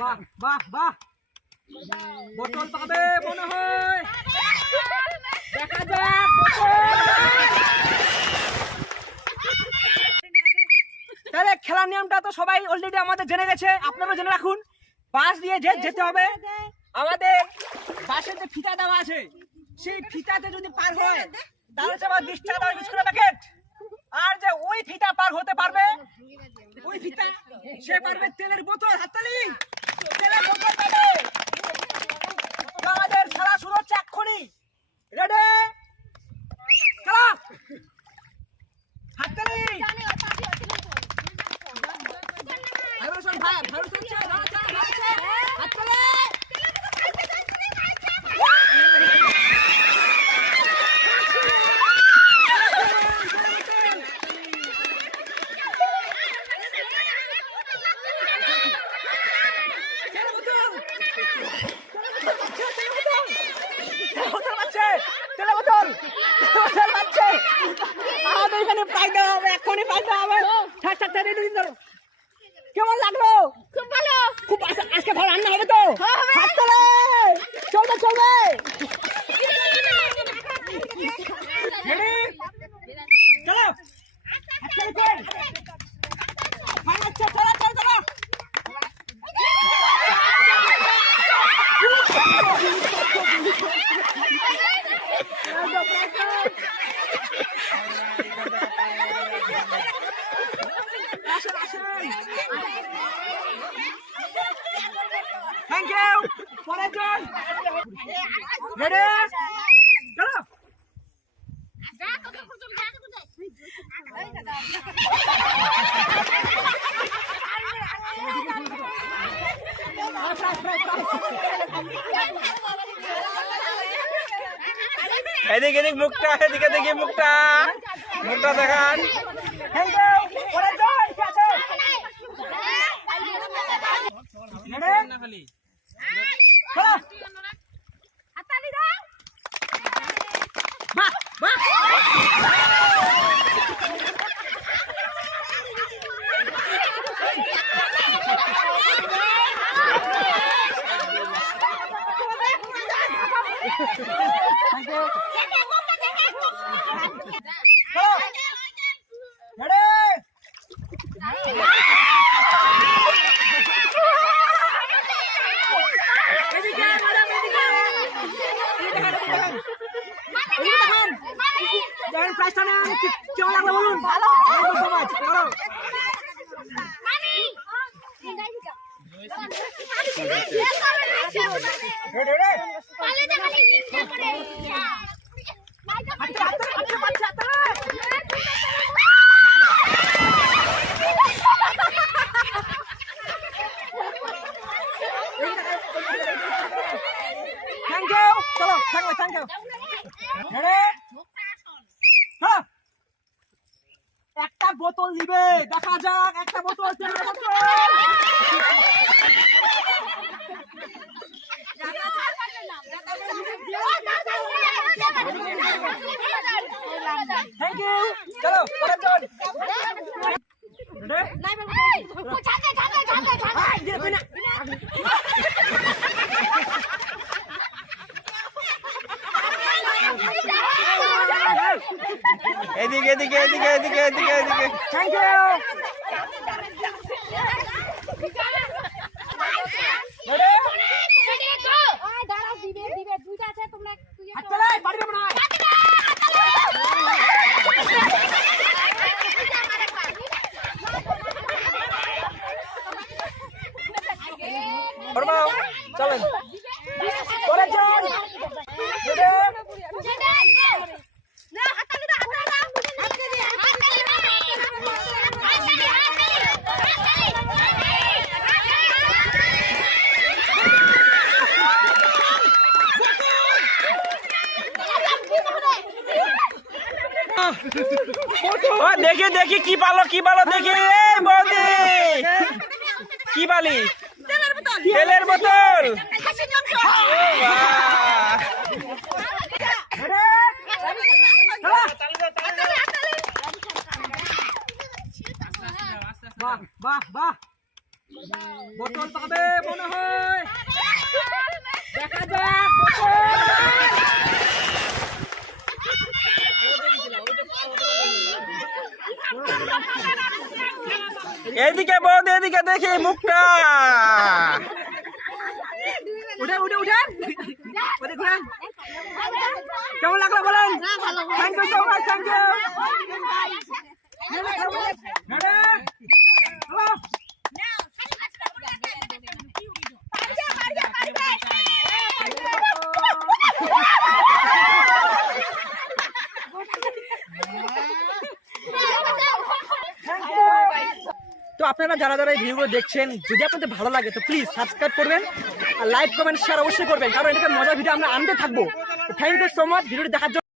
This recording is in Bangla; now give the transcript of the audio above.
বাহ বাহ বাহ, বোতল পাবে মনে হয়, দেখা যাক। তাহলে খেলার নিয়মটা তো সবাই অলরেডি আমাদের জেনে গেছে, আপনারাও জেনে রাখুন। বাঁশ দিয়ে যেতে হবে, আমাদের বাঁশের যে ফিতা দেওয়া আছে সেই ফিতাতে যদি পার হয় তাহলে সে আবার 20 টাকা দাও বিস্কুটের প্যাকেট। আর যে ওই ফিতা পার হতে পারবে, ওই ফিতা সে পারবে তেলের বোতল। হাততালি, তেলের বোতল পাবে। আমাদের খেলা শুরু হচ্ছে এক্ষুনি। রেডি, খেলা। হাততালি। আমাদের এখানে ফায়দা হবে, এক্ষুনি ফায়দা হবে। কেমন লাগলো? খুব ভালো, খুব। আজকে ভালো রান্না হবে তো? চলবে চলবে। চলো থ্যাংক ইউ। পরের জন রেডি, চলো। এদিকে এদিক মুখটা, এদিকে দেখি মুখটা, মুখটা দেখান। Thank you. পরের জন কি আছে? রেডি, চলো। হাততালি দাও। বাহ বাহ। Thank you. চলো, থ্যাংক ইউ, থ্যাংক ইউ। একটা বোতল নিবে, দেখা যাক। একটা বোতল, তেলের বোতল। Thank you. চলো পরের জন। এদিকে এদিকে এদিকে এদিকে এদিকে এদিকে। Thank you. চলেন। পরের জন। দেখি দেখি কি পালো, কি পালো দেখি। বৌদি কি পালি? তেলের বোতল। বাহ বাহ বাহ বোতল পাবে মনে হয়, দেখা যাক এদিকে বৌদি, এদিকে দেখি মুখটা। উঠে উঠে উঠেন, ওদের ঘুরেন। কেমন লাগলো বলেন? Thank you so much, thank you. তো আপনারা যারা যারা এই ভিডিওগুলো দেখছেন, যদি আপনাদের ভালো লাগে তো প্লিজ সাবস্ক্রাইব করবেন আর লাইক কমেন্ট শেয়ার অবশ্যই করবেন, কারণ এটাকে মজার ভিডিও আমরা আনতে থাকবো। থ্যাংক ইউ সো মাচ ভিডিওটি দেখার জন্য।